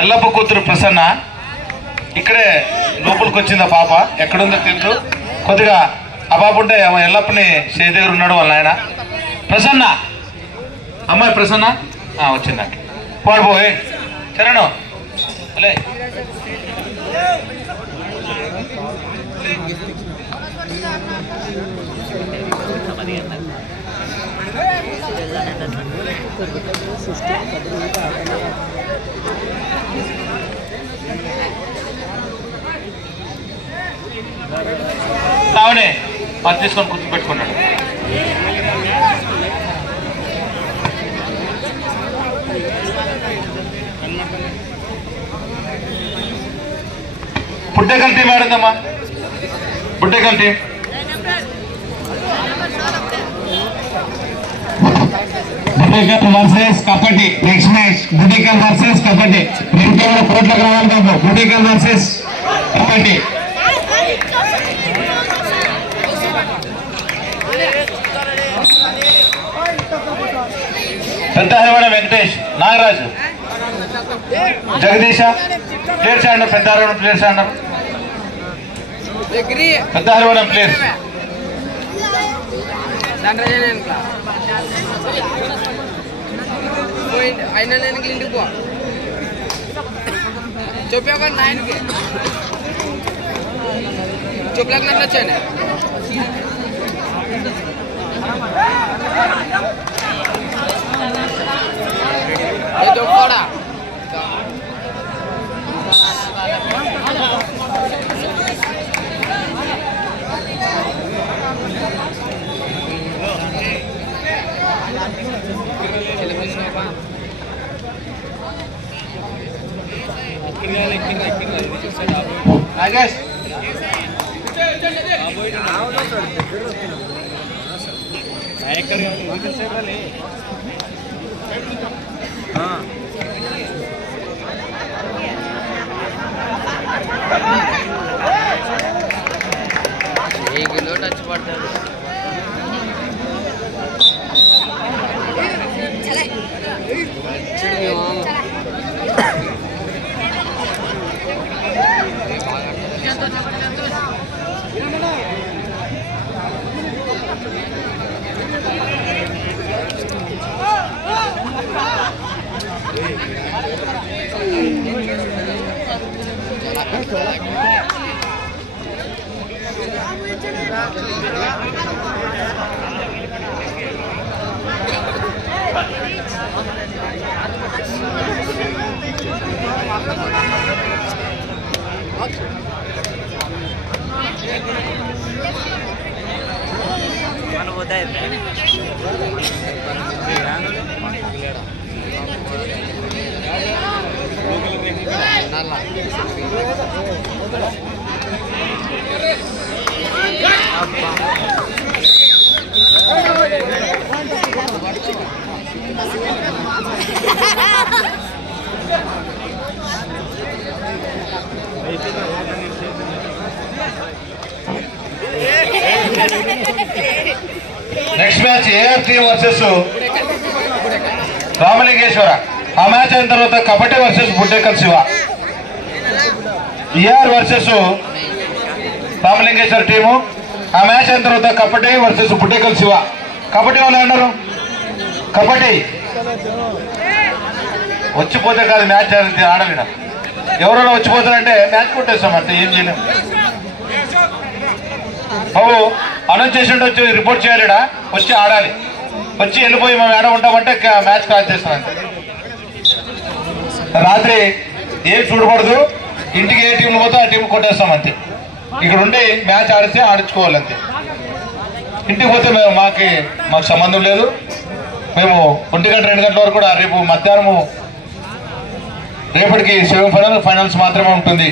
ఎల్లప్ప కూతురు ప్రసన్న ఇక్కడే లోపలికి వచ్చింది. ఆ పాప ఎక్కడుందో తెలుసు. కొద్దిగా ఆ పాప ఉంటే ఎల్లప్పని చేతి దగ్గర ఉన్నాడు వాళ్ళ ఆయన. ప్రసన్న అమ్మాయి ప్రసన్న వచ్చింది. నాకు పాడిపోయి చరణ్ అలే తావనే పది తీసుకొని కూర్చోబెట్టుకున్నాడు. బుడ్డేకల్ టీం ఆడిందమ్మా. Buddekal team Buddekal versus kabaddi. Next match Buddekal versus kabaddi. రెండు కోట్లకు రావాలి బాబు. బుడ్డేకల్ వర్సెస్ కబడ్డీ. పెద్ద హరివాడ వెంకటేష్, నాగరాజు, జగదీశ ప్లేయర్స్ ఆడినారు. పెద్ద హరివాడ ప్లేయర్స్ ఆడినారు. పెద్ద హరివాడ ప్లేయర్స్ చెప్పాక 9కి చూపలేక వచ్చాను. itu kora Nagesh kilo touch పడతాడు. mana hoता है Next match AR team versus Ramalingeswara. ఆ మ్యాచ్ అయిన తర్వాత kabaddi versus Buddekal Shiva. ER versus Ramalingeshwara team. ఆ మ్యాచ్ అయిన తర్వాత కబడ్డీ వర్సెస్ బుడ్డేకల్ శివ. కబడ్డీ వాళ్ళు అన్నారు కబడ్డీ వచ్చిపోతే కాదు మ్యాచ్ ఆడలేడ. ఎవరైనా వచ్చిపోతారంటే మ్యాచ్ కొట్టేస్తాం అంతే, ఏం చేయలేము. బాబు అనౌన్స్ చేసి వచ్చి రిపోర్ట్ చేయాలిడా, వచ్చి ఆడాలి. వచ్చి వెళ్ళిపోయి మేము ఆడ ఉంటామంటే మ్యాచ్ క్రాస్ చేస్తాం అంతే. రాత్రి ఏం చూడకూడదు, ఇంటికి ఏ టీంలు పోతే ఆ టీం కొట్టేస్తాం అంతే. ఇక్కడ ఉండి మ్యాచ్ ఆడిస్తే ఆడించుకోవాలి అంతే. ఇంటికి పోతే మాకు సంబంధం లేదు. మేము 1 గంట 2 గంటల వరకు కూడా రేపు మధ్యాహ్నము రేపటికి సెమీఫైనల్ ఫైనల్స్ మాత్రమే ఉంటుంది.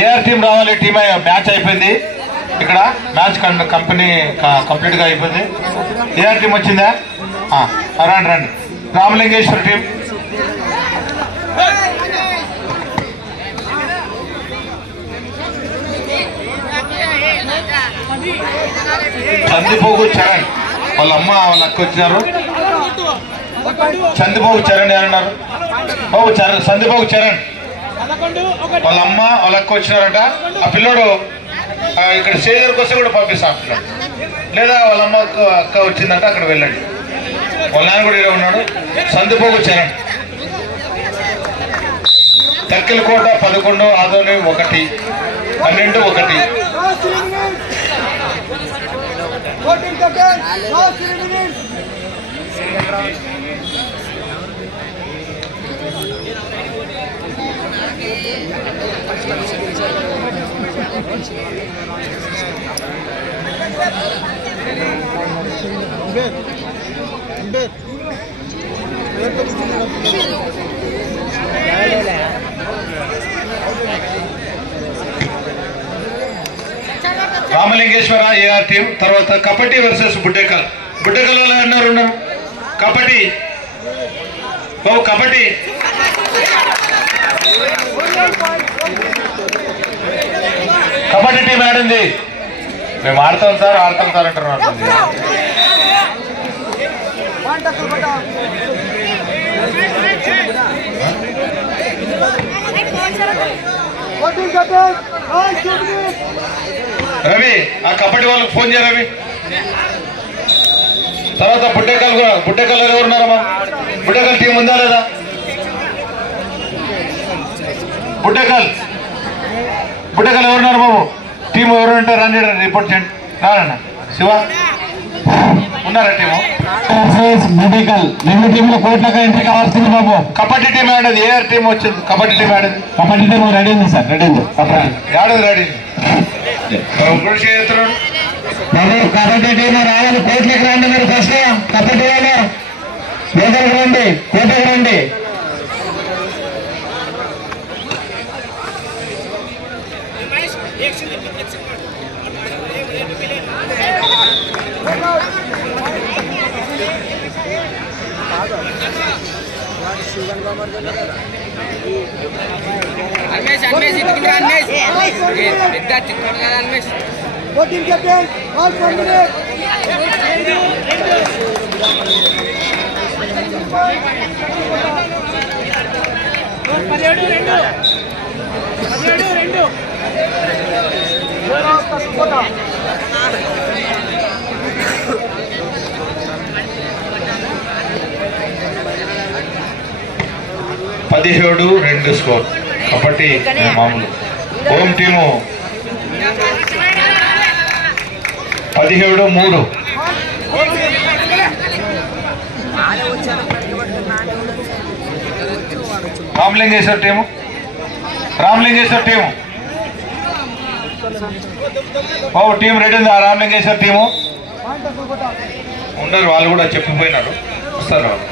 ఏఆర్ టీం రావాలి. టీం మ్యాచ్ అయిపోయింది. ఇక్కడ మ్యాచ్ కంప్లీట్ గా అయిపోయింది. ఏఆర్ టీం వచ్చిందా? రండి రండి. రామలింగేశ్వర టీం చందిపోగు చరణ్ వాళ్ళ అమ్మ వాళ్ళ అక్క వచ్చినారు. చందిపోగు చరణ్ ఏమన్నారు బాబు? సందిపోగు చరణ్ వాళ్ళ అమ్మ వాళ్ళ అక్క వచ్చినారట. ఆ పిల్లోడు ఇక్కడ స్టేజ్ దగ్గరకు వస్తే కూడా పంపిస్తాం పిల్లడు. లేదా వాళ్ళ అమ్మ అక్క వచ్చిందంటే అక్కడ వెళ్ళండి. వాళ్ళ నాన్న కూడా ఇలా ఉన్నాడు. సందిపోగు చరణ్. తక్కిలకోట 11, ఆదోని 1, 12, 1. Ramalingeshwara AR team. తర్వాత కబడ్డీ వర్సెస్ బుడ్డేకల్. బుడ్డేకల్ వాళ్ళు ఉన్నారు కబడ్డీ బాబు. కబడ్డీ కబడ్డీ టీం ఆడింది. మేము ఆడతాం సార్ అంటున్నారు. రవి ఆ కబడ్డీ వాళ్ళకి ఫోన్ చేయ రవి. తర్వాత బుడ్డేకల్ ఎవరున్నారమ్మా? బుడ్డేకల్ టీం ఉందా లేదా? బుడ్డేకల్ ఎవరున్నారు బాబు? టీం ఎవరు అంటే రండి రిపోర్ట్ చేయండి. రానన్నా శివ ఉన్నారా టీము? బుడ్డేకల్ 2 టీంలు కోట్లకు ఎంట్రీ కావాల్సింది బాబు. కబడ్డీ టీం ఆడేది. ఏఆర్ టీం వచ్చింది. కబడ్డీ టీం ఆడేది. కబడ్డీ టీం రెడీ ఉంది సార్. రెడీ ఉంది. ఆడేది రెడీ. కబడ్డీ టీం రావాలి. కోట్లకు రండి మీరు. ఫస్ట్ కబడ్డీ వాళ్ళు కోటకు రండి. కోటకు రండి. అన్వేష్ అన్వేష్ ఇటుకుంటా అన్వేష్ పెద్ద చిక్కుడు కదా Anvesh Voting captain, all for minute. పదిహేడు 2 స్కోర్ కాబట్టి మామూలు home team 17-3 Ramalingeshwara team team ready ఉందా? రామలింగేశ్వర టీము ఉండరు, వాళ్ళు కూడా చెప్పిపోయినారు, వస్తారు వాళ్ళు.